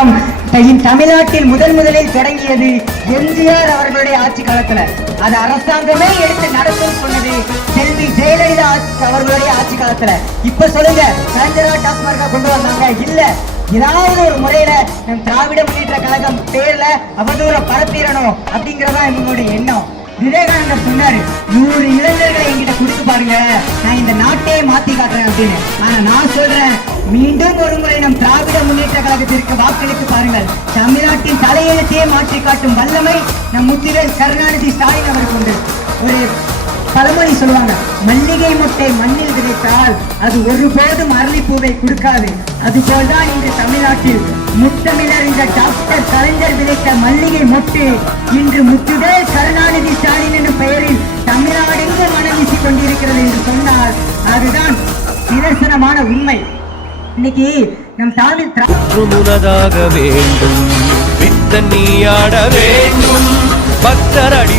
இயக்கம் தமிழ்நாட்டில் முதலில் தொடங்கியது எம்ஜிஆர் அவர்களுடைய ஆட்சி காலத்துல. அது அரசாங்கமே எடுத்து நடத்தும் சொன்னது செல்வி ஜெயலலிதா அவர்களுடைய ஆட்சி காலத்துல. இப்ப சொல்லுங்க, கலைஞரா டாஸ்மார்க்கா கொண்டு வந்தாங்க? இல்ல. ஏதாவது ஒரு முறையில நம் திராவிட முன்னேற்ற கழகம் பேர்ல அவதூற பரப்பிடணும் அப்படிங்கறதா இவங்களுடைய எண்ணம். விவேகானந்தர் சொன்னாரு, 100 இளைஞர்களை என்கிட்ட கொடுத்து பாருங்க, நான் இந்த நாட்டையே மாத்தி காட்டுறேன் அப்படின்னு. ஆனா நான் சொல்றேன், மீண்டும் ஒரு முறை நம் திராவிட முன்னேற்ற கழகத்திற்கு வாக்களித்து பாருங்கள். தமிழ்நாட்டின் தலையெழுத்தையே மாற்றி காட்டும் வல்லமை நம் முத்திவேல் கருணாநிதி ஸ்டாலின் அவருக்கு உண்டு. ஒரு பழமொழி சொல்லுவாங்க, மல்லிகை மொட்டை மண்ணில் விதைத்தால் அது ஒருபோதும் அரளிப்பூவை கொடுக்காது. அதுபோல்தான் இன்று தமிழ்நாட்டில் முத்தமிழர் இந்த டாக்டர் கலைஞர் விதைத்த மல்லிகை மொட்டு இன்று முத்துவேல் கருணாநிதி ஸ்டாலின் என்ற பெயரில் தமிழ்நாடெங்கு மனம் வீசிக் கொண்டிருக்கிறது என்று சொன்னால் அதுதான் நிதர்சனமான உண்மை. இன்னைக்கு நம் தமிழ் வேண்டும், வேண்டும், பக்தர் அடி